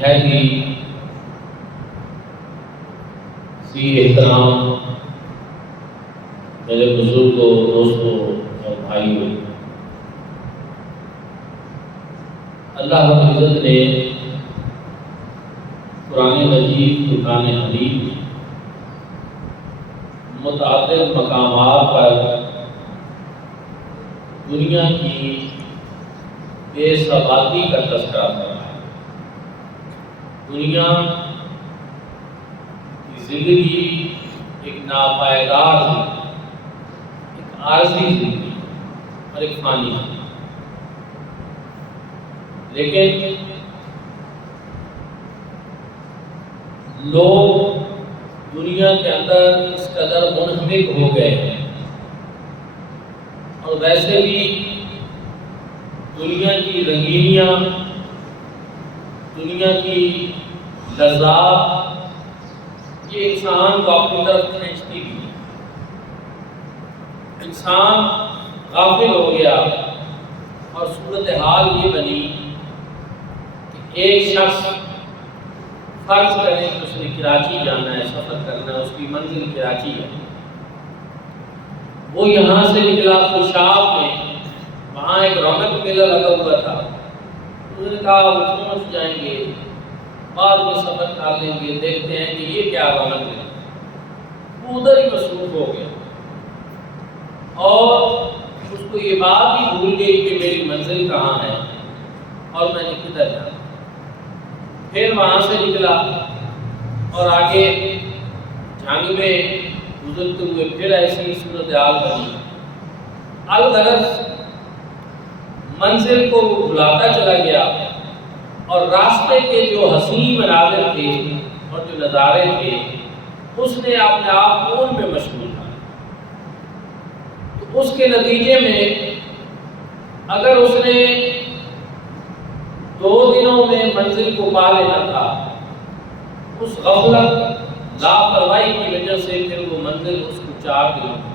نہایت ہی سی احترام میرے بزرگوں، دوستوں اور بھائیوں، اللہ رب العزت نے قرآن مجید، فرقان حمید میں متعدد مقامات پر دنیا کی بے ثباتی کا تذکرہ کر رہا ہے۔ دنیا کی زندگی ایک ناپائیدار زندگی، ایک عارضی زندگی اور ایک فانی زندگی، لیکن لوگ دنیا کے اندر اس قدر منہمک ہو گئے ہیں، اور ویسے بھی دنیا کی رنگینیاں، دنیا کی لذات یہ انسان کو اپنی طرف کھینچتی بھی ہے۔ انسان غافل ہو گیا اور صورتحال یہ بنی کہ ایک شخص فرض کریں کہ اس نے کراچی جانا ہے، سفر کرنا ہے، اس کی منزل کراچی ہے، وہ یہاں سے نکلا خوشاب میں، وہاں ایک رونق میلہ لگا ہوا تھا، اس نے کہا وہ پہنچ جائیں گے، بعد میں سفر کر لیں گے، دیکھتے ہیں کہ یہ کیا رونق ہے، وہ ادھر ہی مصروف ہو گیا اور اس کو یہ بات ہی بھول گئی کہ میری منزل کہاں ہے اور میں نے کدھر جانا۔ پھر وہاں سے نکلا اور آگے جھنگ میں گزرتے ہوئے پھر ایسی صورتحال بنی، الغرض منزل کو وہ بھلاتا چلا گیا اور راستے کے جو حسین مناظر تھے اور جو نظارے تھے اس نے اپنے آپ کو ان میں مشغول کیا۔ تو اس کے نتیجے میں اگر اس نے 2 دنوں میں منزل کو پا لینا تھا، اس غفلت لاپرواہی کی وجہ سے پھر وہ منزل اس کو 4 دنوں میں،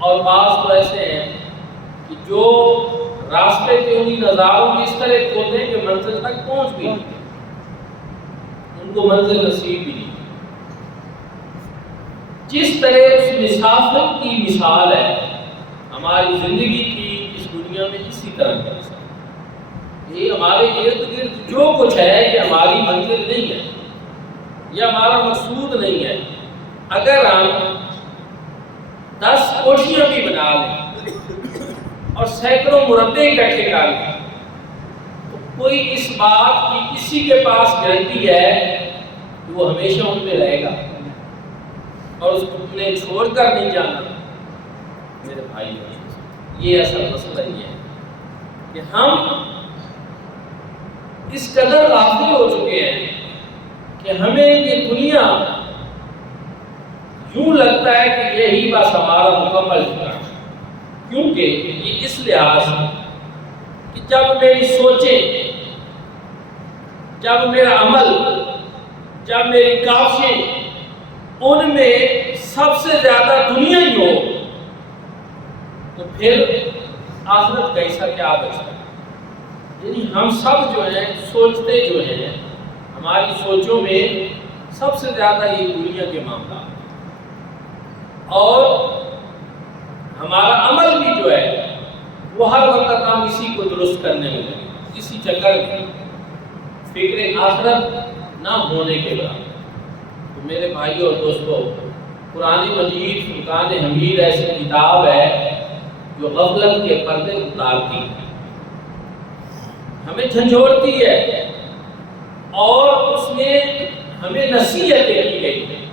اور بعض تو ایسے ہیں کہ جو راستے کے انہی نظاروں میں اس طرح کھوتے ہیں کہ منزل تک پہنچ بھی نہیں، ان کو منزل نصیب بھی نہیں۔ جس طرح اس مسافر کی مثال ہے ہماری زندگی کی اس دنیا میں، اسی طرح کی مثال، یہ ہمارے ارد گرد جو کچھ ہے یہ ہماری منزل نہیں ہے، یہ ہمارا مقصود نہیں ہے۔ اگر ہم 10 کوٹھیاں بھی بنا لیں اور سینکڑوں مربع اکٹھے کر لیں تو کوئی اس بات کی کسی کے پاس گارنٹی ہے کہ وہ ہمیشہ ان میں رہے گا اور اس کو نے چھوڑ کر نہیں جانا؟ میرے بھائی، یہ اصل مسئلہ یہ ہے کہ ہم اس قدر غافل ہو چکے ہیں کہ ہمیں یہ دنیا یوں لگتا ہے کہ یہی بس ہمارا مکمل ٹھکانا ہے، کیونکہ یہ اس لحاظ سے کہ جب میری سوچیں، جب میرا عمل، جب میری کاوشیں ان میں سب سے زیادہ دنیا ہی ہو تو پھر آخرت کا حصہ کیا بچتا ہے؟ یعنی ہم سب جو ہیں سوچتے جو ہیں، ہماری سوچوں میں سب سے زیادہ یہ دنیا کے معاملات، اور ہمارا عمل بھی جو ہے وہ ہر وقت ہم اسی کو درست کرنے میں لگے، اسی چکر میں، فکر آخرت نہ ہونے کے بعد۔ تو میرے بھائیوں اور دوستوں، قرآن مجید، فرقان حمید ایسی کتاب ہے جو غفلت کے پردے اتارتی ہے، ہمیں جھنجھوڑتی ہے، اور اس میں ہمیں نصیحتیں کی گئی ہیں،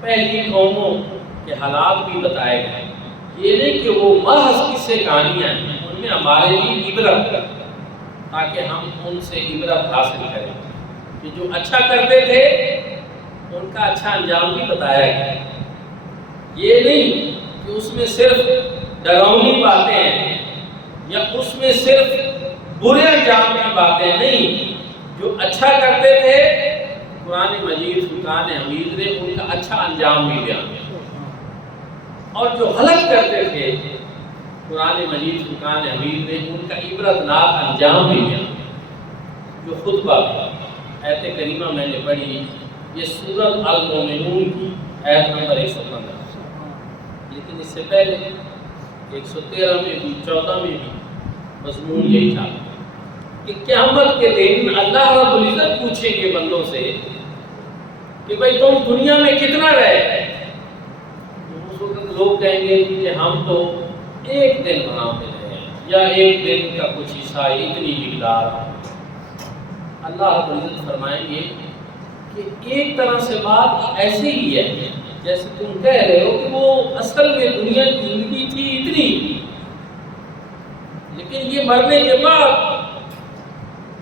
پہلی قوموں کے حالات بھی بتائے گئے، یہ نہیں کہ وہ محض قصے کہانیاں ہیں، ان میں ہمارے لیے عبرت ہے تاکہ ہم ان سے عبرت حاصل کریں کہ جو اچھا کرتے تھے ان کا اچھا انجام بھی بتایا گیا۔ یہ نہیں کہ اس میں صرف ڈراؤنی باتیں ہیں یا اس میں صرف برے انجام کی باتیں نہیں، جو اچھا کرتے تھے قرآن مجید، فرقان حمید نے ان کا اچھا انجام بھی بیان کیا، اور جو غلط کرتے تھے قرآن مجید، فرقان حمید نے ان کا عبرت ناک انجام بھی بیان کیا۔ جو خطبہ میں آیت کریمہ میں نے پڑھی، یہ سورۃ المومنون کی آیت نمبر 115، لیکن اس سے پہلے 113 میں بھی 14 میں بھی مضمون یہی تھا کہ قیامت کے دن اللہ رب العزت پوچھیں گے بندوں سے کہ بھائی تم دنیا میں کتنا رہے؟ اس وقت لوگ کہیں گے کہ ہم تو ایک دن وہاں پہ رہے یا ایک دن کا کچھ حصہ اتنی مقدار۔ اللہ رب العزت فرمائیں گے کہ ایک طرح سے بات ایسے ہی ہے جیسے تم کہہ رہے ہو کہ وہ اصل میں دنیا کی زندگی تھی اتنی، لیکن یہ مرنے کے بعد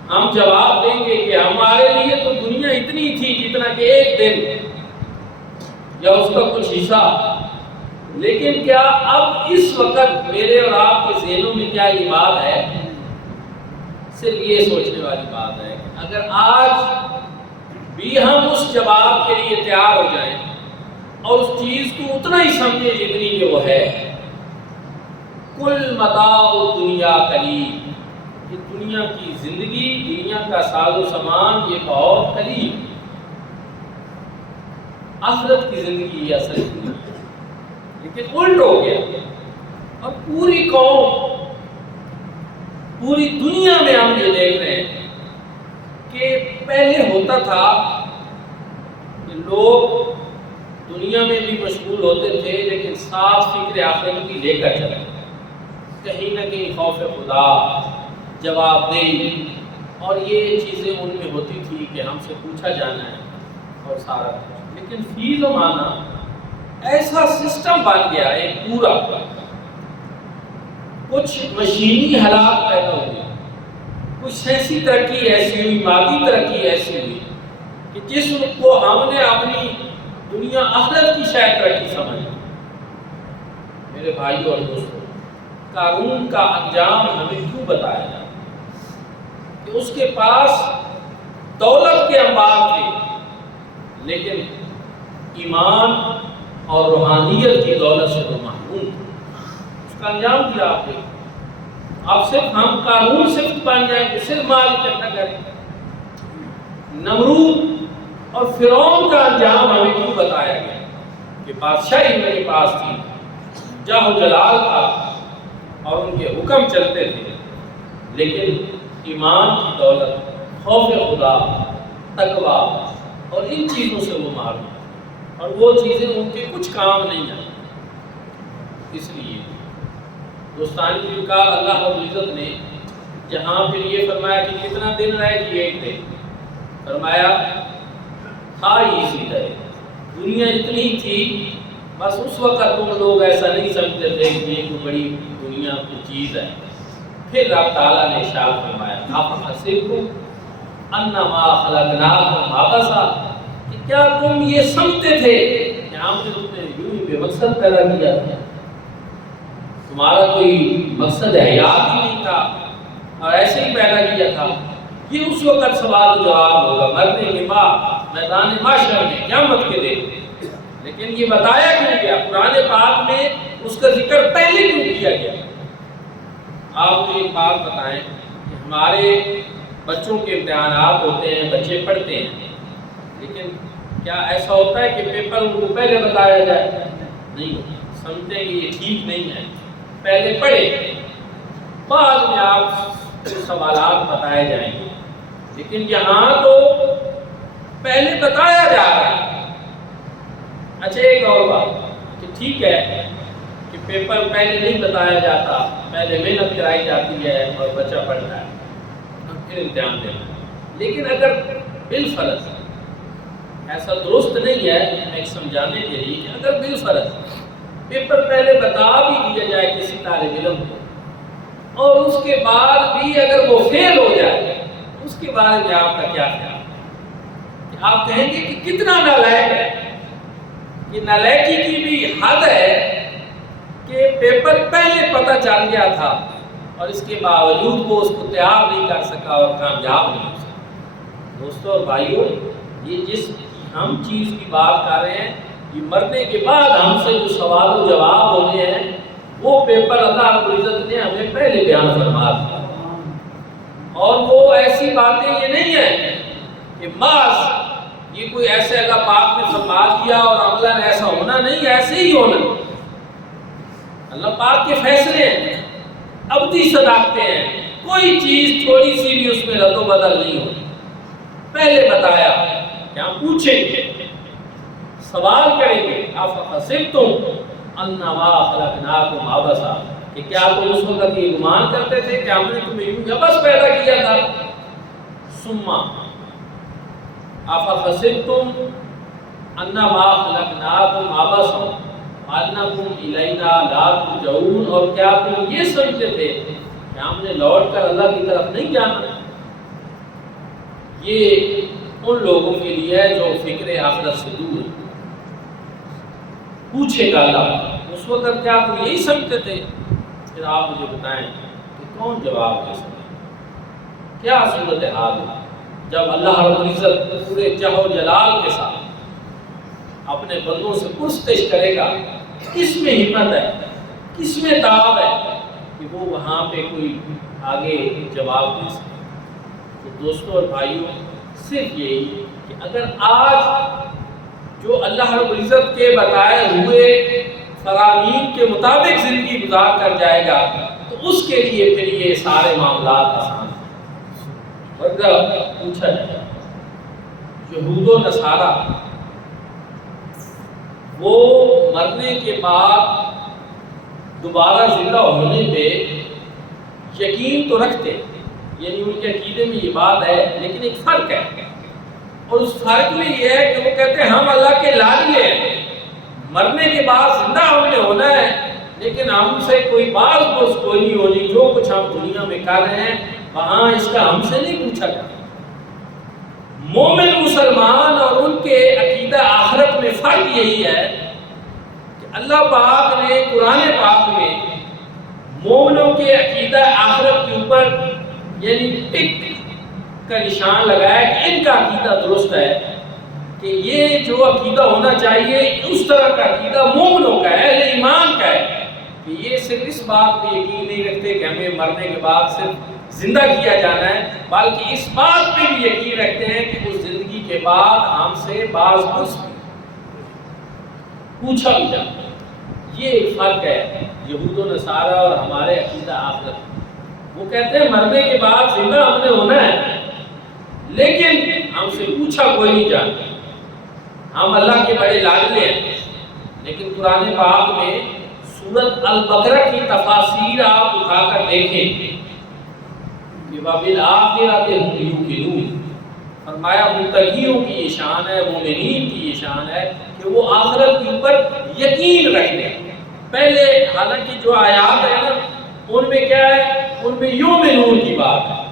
ہم جواب دیں گے کہ ہمارے لیے تو دنیا اتنی تھی جتنا کہ ایک دن یا اس کا کچھ حصہ۔ لیکن کیا اب اس وقت میرے اور آپ کے ذہنوں میں کیا یہ بات ہے؟ صرف یہ سوچنے والی بات ہے کہ اگر آج بھی ہم اس جواب کے لیے تیار ہو جائیں اور اس چیز کو اتنا ہی سمجھیں جتنی کہ وہ ہے، کل متاع دنیا قلیل، یہ دنیا کی زندگی، دنیا کا ساز و سامان یہ بہت قلیل، آخرت کی زندگی یہ اصل زندگی ہے۔ لیکن الٹ ہو گیا، اور پوری قوم، پوری دنیا میں ہم یہ دیکھ رہے ہیں کہ پہلے ہوتا تھا کہ لوگ دنیا میں بھی مشغول ہوتے تھے لیکن ساتھ فکر آخرت بھی لے کر چلے، کہیں نہ کہیں خوف خدا، جواب دہی اور یہ چیزیں ان میں ہوتی تھی کہ ہم سے پوچھا جانا ہے اور سارا۔ لیکن فی زمانہ ایسا سسٹم بن گیا ایک پورا، کچھ مشینی حالات پیدا ہو گئے، کچھ سیاسی ترقی ایسی ہوئی، مادی ترقی ایسی ہوئی کہ جس کو ہم نے اپنی دنیا آخرت کی شاید ترقی سمجھی۔ میرے بھائیوں اور دوستوں، قارون کا انجام ہمیں کیوں بتایا جاتا کہ اس کے پاس دولت کے انبار تھے لیکن ایمان اور روحانیت کی دولت سے وہ محروم تھے۔ اس کا انجام کیا آپ نے؟ آپ صرف ہم قارون صرف بن جائیں کہ صرف مال اکٹھا کریں۔ نمرود اور فرعون کا انجام ہمیں کیوں بتایا گیا کہ بادشاہی ان کے پاس تھی، جاہ و جلال تھا اور ان کے حکم چلتے تھے، لیکن ایمان کی دولت، خوف خدا، تقوی اور ان چیزوں سے وہ محروم، اور وہ چیزیں ان کے کچھ کام نہیں آئیں۔ اس لیے دوستانی فلکار اللہ رب العزت نے جہاں پھر یہ فرمایا کہ کتنا دن رہے گی، ایک دن، فرمایا تھا ہی اسی طرح، دنیا اتنی تھی، بس اس وقت تم لوگ ایسا نہیں سمجھتے تھے کہ یہ کوئی بڑی دنیا کی چیز ہے۔ پھر رب تعالیٰ نے ارشاد فرمایا افحسبتم انما خلقناکم عبثا، کہ کیا تم یہ سمجھتے تھے کہ ہم نے تمہیں یوں ہی بے مقصد پیدا کیا تھا، تمہارا کوئی مقصد حیات ہی نہیں تھا اور ایسے ہی پیدا کیا تھا؟ یہ اس وقت سوال و جواب ہوگا مرنے کے بعد میدان محشر میں قیامت کے دن۔ لیکن یہ بتایا کیوں گیا؟ قرآن پاک میں اس کا ذکر پہلے کیوں کیا گیا؟ آپ کو ایک بات بتائیں کہ ہمارے بچوں کے امتحانات ہوتے ہیں، بچے پڑھتے ہیں، لیکن کیا ایسا ہوتا ہے کہ پیپر ان کو پہلے بتایا جائے؟ نہیں، سمجھتے ہیں کہ یہ ٹھیک نہیں ہے، پہلے پڑھے، بعد میں آپ کو سوالات بتائے جائیں گے۔ لیکن یہاں تو پہلے بتایا جا رہا ہے۔ اچھا ایک اور بات کہ ٹھیک ہے کہ پیپر پہلے نہیں بتایا جاتا، پہلے محنت کرائی جاتی ہے اور بچہ پڑھتا ہے اور پھر امتحان دیتا ہے، لیکن اگر بالفرض ایسا درست نہیں ہے، میں سمجھانے کے لیے کہ اگر بالفرض پیپر پہلے بتا بھی دیا جائے کسی طالب علم کو اور اس کے بعد بھی اگر وہ فیل ہو جائے، اس کے بارے میں آپ کا کیا خیال ہے؟ کہ آپ کہیں گے کہ کتنا نالائق ہے؟ کہ نالائقی کی بھی حد ہے کہ پیپر پہلے پتہ چل گیا تھا اور اس کے باوجود وہ اس کو تیار نہیں کر سکا اور کامیاب نہیں ہو سکا۔ دوستوں اور بھائیوں، یہ جس ہم چیز کی بات کر رہے ہیں، یہ مرنے کے بعد ہم سے جو سوال و جواب ہونے ہیں، وہ پیپر اللہ رب العزت نے ہمیں پہلے بیان فرما دیا۔ اور وہ ایسی باتیں یہ نہیں ہے کہ محض یہ کوئی ایسے اللہ پاک نے فرما دیا اور عملاً ایسا ہونا نہیں، ایسے ہی ہونا۔ اللہ پاک کے فیصلے ہیں، ابدی صداقتیں ہیں، کوئی چیز تھوڑی سی بھی اس میں رد و بدل نہیں ہوتی۔ پہلے بتایا کہ ہم پوچھیں گے، سوال کریں گے، افحسبتم انما خلقناکم عبثا، کہ کیا تم اس وقت یہ گمان کرتے تھے کہ ہم نے تمہیں یوں عبث پیدا کیا تھا؟ ثم افحسبتم انما خلقناکم عبثا وانکم الینا لا ترجعون، اور کیا تم یہ سمجھتے تھے کہ ہم نے لوٹ کر اللہ کی طرف نہیں جانا؟ یہ ان لوگوں کے لیے ہے جو فکر آخرت سے دور ہے۔ پوچھے گا اللہ اس وقت کیا تم یہی سمجھتے تھے؟ پھر آپ مجھے بتائیں کہ کون جواب دے سکے؟ کیا صورت حال ہے جب اللہ رب العزت پورے جہ و جلال کے ساتھ اپنے بندوں سے پرستش کرے گا؟ کس میں ہمت ہے، کس میں طاقت ہے کہ وہ وہاں پہ کوئی آگے جواب دے سکے؟ تو دوستوں اور بھائیوں، صرف یہی کہ اگر آج جو اللہ رب العزت کے بتائے ہوئے فرامین کے مطابق زندگی گزار کر جائے گا تو اس کے لیے پھر یہ سارے معاملات آسان ہیں۔ اور اگر پوچھا جائے یہود و نصارہ وہ مرنے کے بعد دوبارہ زندہ ہونے پہ یقین تو رکھتے، یعنی ان کے عقیدے میں یہ بات ہے، لیکن ایک فرق ہے، اور اس فرق میں یہ ہے کہ وہ کہتے ہیں ہم اللہ کے لاڈلے ہیں، مرنے کے بعد زندہ ہم نے ہونا ہے، لیکن ہم سے کوئی بات کوئی نہیں ہونی، جو کچھ ہم دنیا میں کر رہے ہیں وہاں اس کا ہم سے نہیں پوچھا جاتا۔ مومن مسلمان اور ان کے عقیدہ آخرت میں فرق یہی ہے کہ اللہ پاک نے قرآن پاک میں مومنوں کے عقیدہ آخرت کے اوپر یعنی ٹک کا نشان لگایا کہ ان کا عقیدہ درست ہے، کہ یہ جو عقیدہ ہونا چاہیے اس طرح کا عقیدہ مومنوں کا ہے، اہل ایمان کا ہے، کہ یہ صرف اس بات پہ یقین نہیں رکھتے کہ ہمیں مرنے کے بعد صرف زندہ کیا جانا ہے، بلکہ اس بات پہ بھی یقین رکھتے ہیں کہ اس زندگی کے بعد ہم سے بعض پوچھا بھی جاتا ہے۔ یہ ایک فرق ہے یہود و نصارہ اور ہمارے عقیدہ آخرت۔ وہ کہتے ہیں مرنے کے بعد زندہ ہم نے ہونا ہے، لیکن ہم سے پوچھا کوئی نہیں جانتا، ہم اللہ کے بڑے لاڈلے ہیں۔ لیکن قرآن پاک میں سورۃ البقرہ کی تفاسیر آپ اٹھا کر دیکھیں کہ وَبِالْآخِرَةِ هُمْ يُوقِنُونَ، فرمایا متقیوں کی یہ شان ہے، مومنین کی یہ شان ہے کہ وہ آخرت کے اوپر یقین رکھتے ہیں۔ پہلے حالانکہ جو آیات ہے نا ان میں کیا ہے، ان میں یؤمنون کی بات ہے،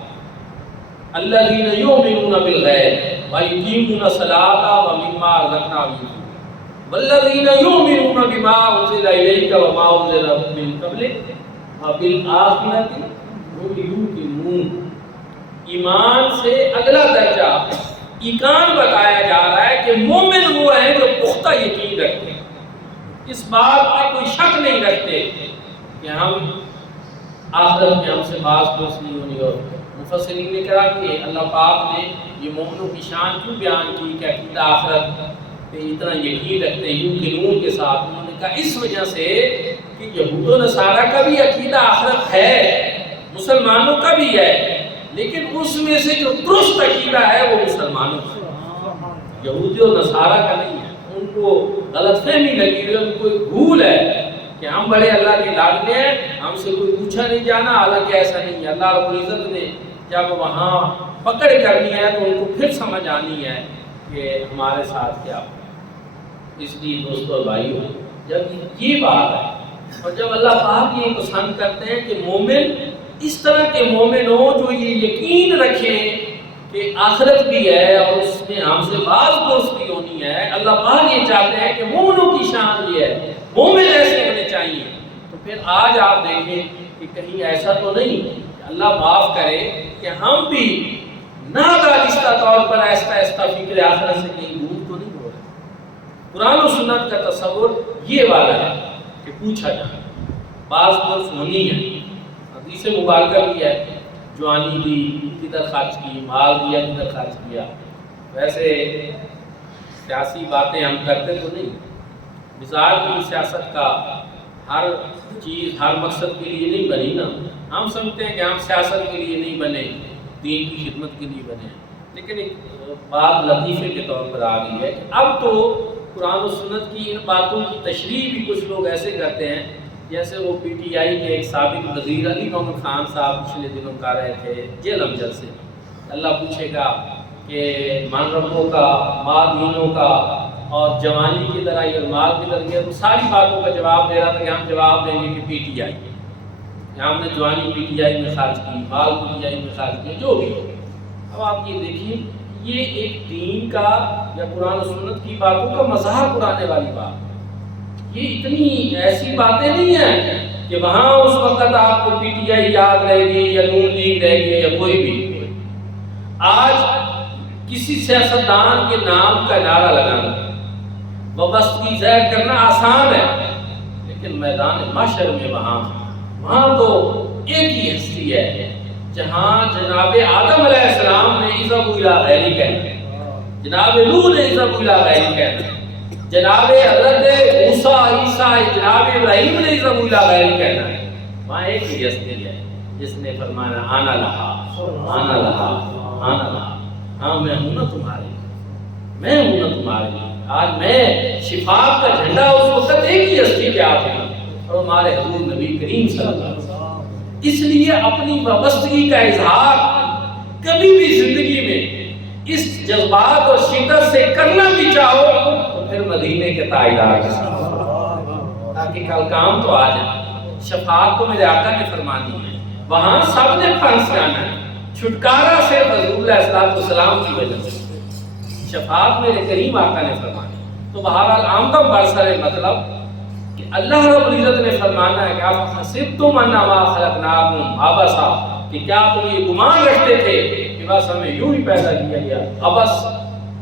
الذین یؤمنون بالغیب ویقیمون الصلاۃ ومما رزقناہم ينفقون والذین یؤمنون بما انزل الیک وما انزل من قبلک وبالآخرۃ هم یوقنون۔ ایمان سے اگلا درجہ ایقان بتایا جا رہا ہے کہ مومن وہ ہیں جو پختہ یقین رکھتے ہیں، اس بات میں کوئی شک نہیں رکھتے کہ ہم آخرت میں ہم سے باز پوچھ نہیں ہونی۔ اور مفسرین نے کہا کہ اللہ پاک نے یہ مومنوں کی شان کیوں بیان کی کہ عقیدہ آخرت پہ اتنا یقین رکھتے ہیں یوقنون کے ساتھ؟ انہوں نے کہا اس وجہ سے کہ یہود و نصارہ کا بھی عقیدہ آخرت ہے، مسلمانوں کا بھی ہے، لیکن اس میں سے جو درست عقیدہ ہے وہ مسلمانوں کا ہے، یہودی و نصارہ کا نہیں ہے۔ ان کو غلط فہمی لگی ہوئی، ان کو ایک بھول ہے کہ ہم بڑے اللہ کے لاڈلے ہیں، ہم سے کوئی پوچھا نہیں جانا، حالانکہ ایسا نہیں ہے۔ اللہ رب العزت نے جب وہاں پکڑ کرنی ہے تو ان کو پھر سمجھ آنی ہے کہ ہمارے ساتھ کیا ہو۔ اس لیے دوستو اور بھائیو، جب یہ بات ہے اور جب اللہ پاک یہ پسند کرتے ہیں کہ مومن اس طرح کے مومن ہوں جو یہ یقین رکھیں کہ آخرت بھی ہے اور اس میں ہم سے بعض دوستی ہونی ہے، اللہ پاک یہ چاہتے ہیں کہ مومنوں کی شان یہ ہے، مومن ایسے ہونے چاہیے۔ تو پھر آج آپ دیکھیں کہ کہیں ایسا تو نہیں کہ اللہ معاف کرے کہ ہم بھی نادانستہ طور پر آہستہ آہستہ فکر آخرت سے کہیں دور تو نہیں ہو رہے۔ قرآن و سنت کا تصور یہ والا ہے کہ پوچھا جائے، بعض دوست ہونی ہے۔ حدیث مبارکہ بھی ہے جوانی دی کدھر خرچ کی، مال دیا کدھر خرچ کیا. ویسے سیاسی باتیں ہم کرتے تو نہیں، مزاج بھی سیاست کا ہر چیز ہر مقصد کے لیے نہیں بنی نا. ہم سمجھتے ہیں کہ ہم سیاست کے لیے نہیں بنے، دین کی خدمت کے لیے بنے. لیکن ایک بات لطیفے کے طور پر آ گئی ہے کہ اب تو قرآن و سنت کی ان باتوں کی تشریح بھی کچھ لوگ ایسے کرتے ہیں جیسے وہ پی ٹی آئی کے ایک سابق وزیر علی محمد خان صاحب پچھلے دنوں کا رہے تھے جیل امجد سے. اللہ پوچھے گا کہ مان ربوں کا، ماں دینوں کا، اور جوانی کی طرح اور مال کی طرح، تو ساری باتوں کا جواب دے رہا تھا کہ ہم جواب دیں گے کہ پی ٹی آئی، ہم نے جوانی پی ٹی آئی میں خرچ کی، مال پی ٹی آئی میں خرچ کی، جو بھی ہو. اب آپ یہ دیکھیے، یہ ایک دین کا یا قرآن و سنت کی باتوں کا مذاق اڑانے والی بات. یہ اتنی ایسی باتیں نہیں ہیں کہ وہاں اس وقت آپ کو پی ٹی آئی یاد رہے گی یا نون لیگ رہے گی یا کوئی بھی. آج کسی سیاستدان کے نام کا نعرہ لگانا، وابستگی ظاہر کرنا آسان ہے، لیکن میدان محشر میں وہاں تو ایک ہی ہستی ہے جہاں جناب آدم علیہ السلام نے اذهبوا الی غیری کہنا، جناب نوح نے اذهبوا الی غیری کہنا، جناب حضرت موسیٰ عیسیٰ جناب ابراہیم نے اذهبوا الی غیری کہنا. وہاں ایک ہی ہستی ہے جس نے فرمایا آنا لہا آنا لہا آنا لہا. ہاں میں ہوں نا تمہارے، میں ہوں نا تمہارے. آج میں شفاعت کا جھنڈا اس وقت ایک ہی ہستی کے ہاتھ میں اور ہمارے حضور نبی کریم صلی اللہ علیہ وسلم. اس لیے اپنی وابستگی کا اظہار کبھی بھی زندگی میں اس جذبات اور شدت سے کرنا بھی چاہو تو پھر مدینے کے تاجدار کے ساتھ، تاکہ کل کام تو آ جائے. شفاعت تو میرے آقا نے فرمانی ہے، وہاں سب نے پھنس جانا ہے. چھٹکارا صرف حضور علیہ السلام کی وجہ سے، شفاعت میرے کریم آقا نے فرمانی. تو بہرحال آمدم برسر مطلب کہ اللہ رب العزت نے فرمانا ہے کہ آپ حسبتم انما خلقناکم عبثا، کہ کیا تم یہ گمان رکھتے تھے کہ بس ہمیں یوں ہی پیدا کیا گیا، عبث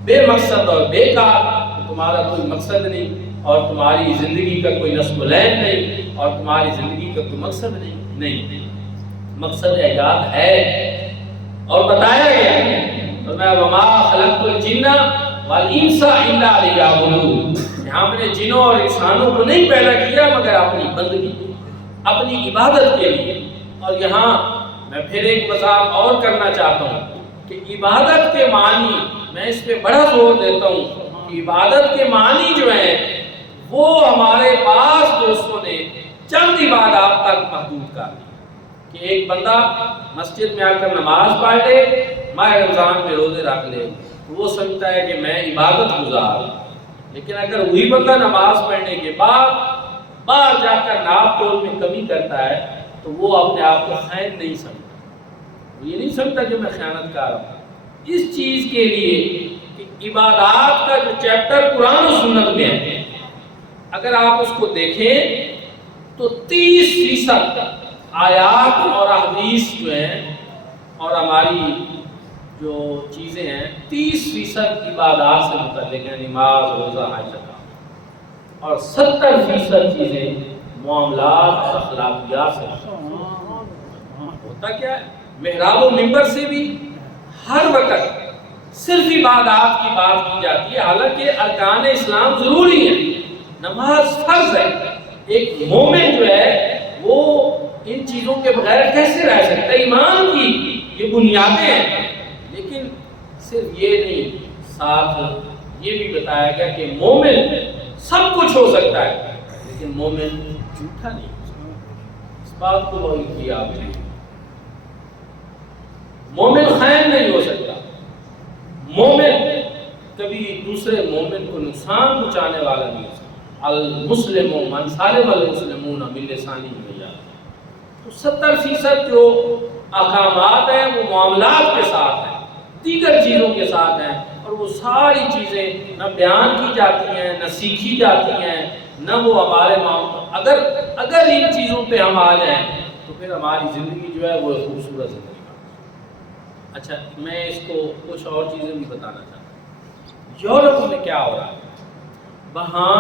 بے مقصد اور بیکار، تمہارا کوئی مقصد نہیں اور تمہاری زندگی کا کوئی نصب العین نہیں اور تمہاری زندگی کا کوئی مقصد نہیں. مقصد ایجاد ہے اور بتایا گیا. تو میں وما خلقت الجن والانس الا لیعبدون، ہم نے جنوں اور انسانوں کو نہیں پیدا کیا مگر اپنی بندگی، اپنی عبادت کے لیے. اور یہاں میں پھر ایک وضاحت اور کرنا چاہتا ہوں کہ عبادت کے معنی، میں اس پہ بڑا زور دیتا ہوں کہ عبادت کے معنی جو ہیں وہ ہمارے پاس دوستوں نے چند عبادات تک محدود کر دی کہ ایک بندہ مسجد میں آ کر نماز پڑھ لے، ماہ رمضان میں روزے رکھ لے، وہ سمجھتا ہے کہ میں عبادت گزار ہوں. لیکن اگر وہی بندہ نماز پڑھنے کے بعد باہر جا کر ناپ تول میں کمی کرتا ہے تو وہ اپنے آپ کو خائن نہیں سمجھتا. وہ یہ نہیں سمجھتا کہ میں خیانت کار ہوں. اس چیز کے لیے کہ عبادات کا جو چیپٹر قرآن و سنت میں ہے، اگر آپ اس کو دیکھیں تو 30% آیات اور احادیث جو ہیں اور ہماری جو چیزیں ہیں 30% عبادات سے متعلق ہیں، نماز، روزہ، حج، زکات، اور 70% چیزیں معاملات اور اخلاقیات سے. ہوتا کیا ہے؟ محراب و منبر سے بھی ہر وقت صرف عبادات کی بات کی جاتی ہے، حالانکہ ارکان اسلام ضروری ہیں، نماز فرض ہے. ایک مومن جو ہے وہ ان چیزوں کے بغیر کیسے رہ سکتا ہے؟ ایمان کی یہ بنیادیں ہیں. لیکن صرف یہ نہیں، ساتھ یہ بھی بتایا گیا کہ مومن سب کچھ ہو سکتا ہے لیکن مومن جھوٹا نہیں ہو سکتا. اس بات کو بہت کیا آپ نے، مومن خائن نہیں ہو سکتا. مومن کبھی دوسرے مومن کو نقصان پہنچانے والا نہیں ہو سکتا. المسلم من سالم المسلمون من لسانه ویدہ. تو 70% جو احکامات ہیں وہ معاملات کے ساتھ ہیں، دیگر چیزوں کے ساتھ ہیں، اور وہ ساری چیزیں نہ بیان کی جاتی ہیں، نہ سیکھی جاتی ہیں، نہ وہ ہمارے اگر ان چیزوں پہ ہم آ جائیں تو پھر ہماری زندگی جو ہے وہ خوبصورت زندگی. اچھا، میں اس کو کچھ اور چیزیں بھی بتانا چاہتا ہوں. یورپ میں کیا ہو رہا ہے؟ وہاں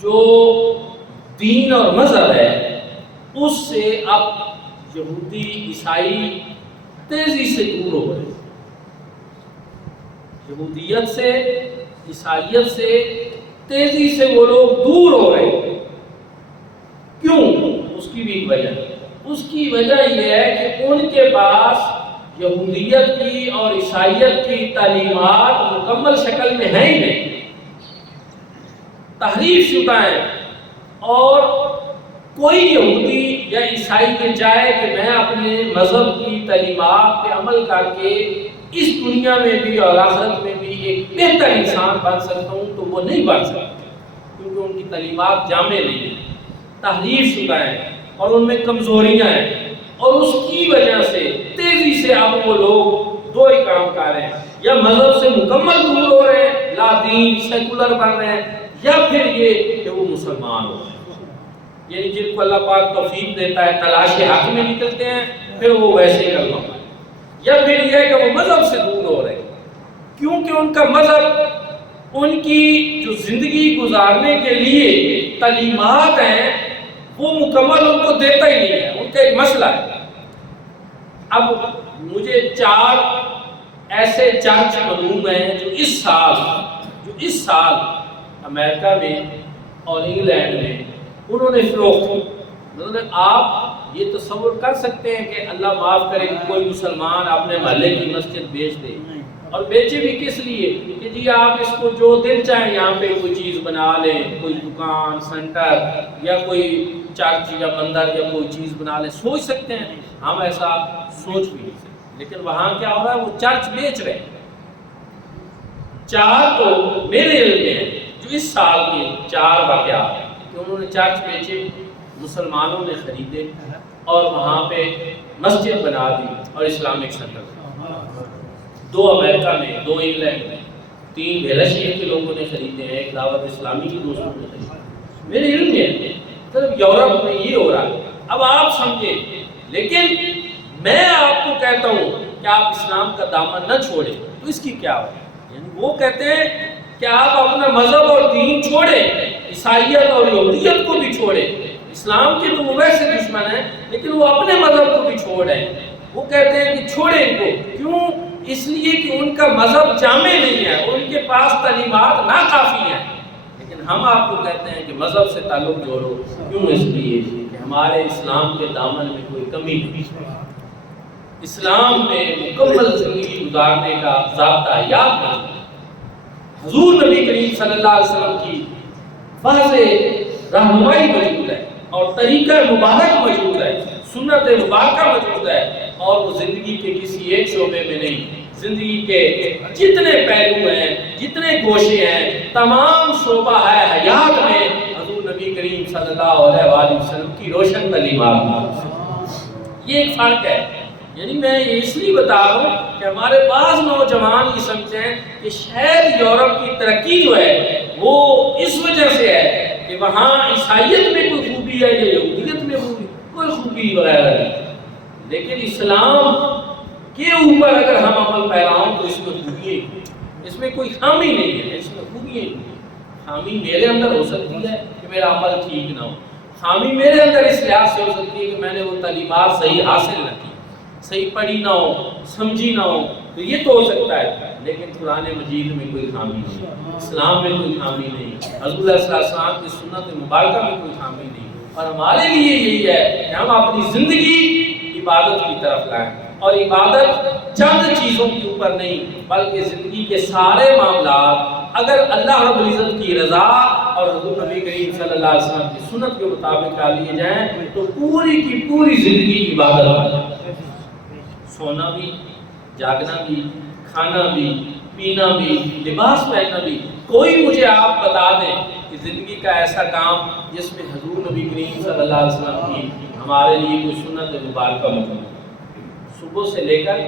جو دین اور مذہب ہے اس سے اب یہودی عیسائی تیزی سے دور ہو رہے ہیں، یہودیت سے عیسائیت سے تیزی سے وہ لوگ دور ہو رہے ہیں۔ کیوں؟ اس کی بھی ایک وجہ ہے۔ اس کی وجہ یہ ہے کہ ان کے پاس یہودیت کی اور عیسائیت کی تعلیمات مکمل شکل میں ہیں ہی نہیں، تحریف شدہ ہیں۔ اور کوئی یہودی یا عیسائی یہ چاہے کہ میں اپنے مذہب کی تعلیمات پہ عمل کر کے اس دنیا میں بھی اور آخرت میں بھی ایک بہتر انسان بن سکتا ہوں، تو وہ نہیں بن سکتا، کیونکہ ان کی تعلیمات جامع نہیں ہیں، تحریف شدہ ہیں اور ان میں کمزوریاں ہیں۔ اور اس کی وجہ سے تیزی سے اب وہ لوگ دو ہی کام کر رہے ہیں، یا مذہب سے مکمل دور ہو رہے ہیں، لا دین سیکولر بن رہے ہیں، یا پھر یہ کہ وہ مسلمان ہو رہے ہیں۔ یعنی جن کو اللہ پاک توفیق دیتا ہے تلاش حق میں نکلتے ہیں، پھر وہ ویسے ہی کلمہ پڑھتے ہیں، یا پھر یہ ہے کہ وہ مذہب سے دور ہو رہے ہیں، کیونکہ ان کا مذہب ان کی جو زندگی گزارنے کے لیے تعلیمات ہیں وہ مکمل ان کو دیتا ہی نہیں ہے۔ ان کا ایک مسئلہ ہے۔ اب مجھے 4 ایسے چرچ معلوم ہیں جو اس سال امریکہ میں اور انگلینڈ میں انہوں نے فروخت کی۔ آپ یہ تصور کر سکتے ہیں کہ اللہ معاف کرے کہ کوئی مسلمان اپنے محلے کی مسجد بیچ دے، اور بیچے بھی کس لیے کہ جی آپ اس کو جو دل چاہیں یہاں پہ کوئی چیز بنا لیں، کوئی دکان سینٹر یا کوئی چرچ یا مندر یا کوئی چیز بنا لیں۔ سوچ سکتے ہیں ہم ایسا سوچ بھی نہیں سکتے، لیکن وہاں کیا ہو رہا ہے، وہ چرچ بیچ رہے ہیں۔ 4 تو میرے علم میں ہیں جو اس سال کے 4 واقعات ہیں کہ انہوں نے چرچ بیچے، مسلمانوں نے خریدے اور وہاں پہ مسجد بنا دی اور اسلامک سینٹر۔ 2 امریکہ میں، 2 انگلینڈ میں، 3 بھیلشیر کے لوگوں نے خریدے ہیں، 1 دعوت اسلامی کی دوستوں نے خریدے۔ میرے علم میں ہے، صرف یورپ میں یہ ہو رہا ہے۔ اب آپ سمجھیں، لیکن میں آپ کو کہتا ہوں کہ آپ اسلام کا دامن نہ چھوڑیں، تو اس کی کیا ہو؟ یعنی وہ کہتے ہیں کہ آپ اپنا مذہب اور دین چھوڑیں، عیسائیت اور یہودیت کو بھی چھوڑیں۔ اسلام کے تو وہ ویسے دشمن ہیں، لیکن وہ اپنے مذہب کو بھی چھوڑ رہے ہیں۔ وہ کہتے ہیں کہ چھوڑیں ان کو، کیوں؟ اس لیے کہ ان کا مذہب جامع نہیں ہے، ان کے پاس تعلیمات ناکافی ہیں۔ لیکن ہم آپ کو کہتے ہیں کہ مذہب سے تعلق جوڑو، کیوں؟ اس لیے کہ ہمارے اسلام کے دامن میں کوئی کمی نہیں ہے، اسلام میں مکمل زندگی گزارنے کا ضابطہ یاد رکھیں۔ حضور نبی کریم صلی اللہ علیہ وسلم کی واضح رہنمائی موجود ہے اور طریقہ مبارک موجود ہے، سنت مبارکہ موجود ہے، اور وہ زندگی کے کسی ایک شعبے میں نہیں، زندگی کے جتنے پہلو ہیں، جتنے گوشے ہیں، تمام شعبہ ہے حیات میں حضور نبی کریم صلی اللہ علیہ وآلہ وسلم کی روشن تعلیمات۔ یہ ایک فرق ہے۔ یعنی میں یہ اس لیے بتا رہا ہوں کہ ہمارے بعض نوجوان یہ سمجھتے ہیں کہ شاید یورپ کی ترقی جو ہے وہ اس وجہ سے ہے کہ وہاں عیسائیت میں کوئی خوبی ہے یا یہودیت میں کوئی خوبی وغیرہ نہیں، لیکن اسلام کے اوپر اگر ہم عمل پیرا ہوں تو اس میں خوبی ہے، اس میں کوئی خامی نہیں ہے، اس میں خوبی ہے۔ خامی میرے اندر ہو سکتی ہے کہ میرا عمل ٹھیک نہ ہو، خامی میرے اندر اس لحاظ سے ہو سکتی ہے کہ میں نے وہ تعلیمات صحیح حاصل نہ کی، صحیح پڑھی نہ ہو، سمجھی نہ ہو، تو یہ تو ہو سکتا ہے، لیکن قرآن مجید میں کوئی خامی نہیں، اسلام میں کوئی خامی نہیں، حضور صلی اللہ علیہ وسلم کی سنت مبارکہ میں کوئی خامی نہیں۔ اور ہمارے لیے یہی ہے کہ ہم اپنی زندگی عبادت کی طرف لائیں، اور عبادت چند چیزوں کے اوپر نہیں بلکہ زندگی کے سارے معاملات اگر اللہ رب العزت کی رضا اور حضور نبی کریم صلی اللہ علیہ وسلم کی سنت کے مطابق کر لیے جائیں تو پوری کی پوری زندگی عبادت بن جائے۔ سونا بھی، جاگنا بھی، کھانا بھی، پینا بھی، لباس پہننا بھی، کوئی مجھے آپ بتا دیں کہ زندگی کا ایسا کام جس میں حضور نبی کریم صلی اللہ علیہ وسلم کی ہمارے لیے کوئی سنت مبارکہ موجود ہے۔ صبح سے لے کر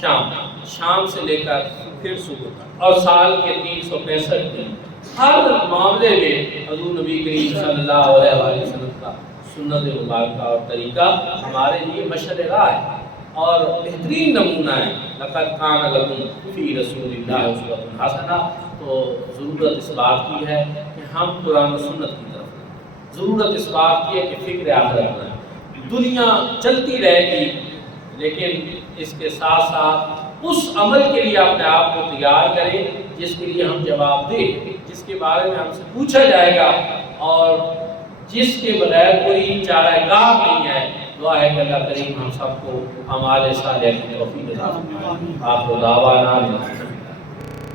شام، شام سے لے کر پھر صبح تک، اور سال کے 365 دن ہر معاملے میں حضور نبی کریم صلی اللہ علیہ وسلم کا سنت مبارکہ اور طریقہ ہمارے لیے مشعل راہ ہے اور بہترین نمونہ ہے۔ لقد کان لکم فی رسول اللہ اسوۃ حسنہ۔ تو ضرورت اس بات کی ہے کہ ہم قرآن و سنت کی طرف، ضرورت اس بات کی ہے کہ فکر آخرت کریں۔ دنیا چلتی رہے گی، لیکن اس کے ساتھ ساتھ اس عمل کے لیے اپنے آپ کو تیار کریں جس کے لیے ہم جواب دیں، جس کے بارے میں ہم سے پوچھا جائے گا، اور جس کے بغیر کوئی چارہ گاہ نہیں ہے۔ دعا ہے کہ اللہ کریم ہم سب کو اعمال صالحہ کی توفیق عطا فرمائے۔ آپ کو دعوانا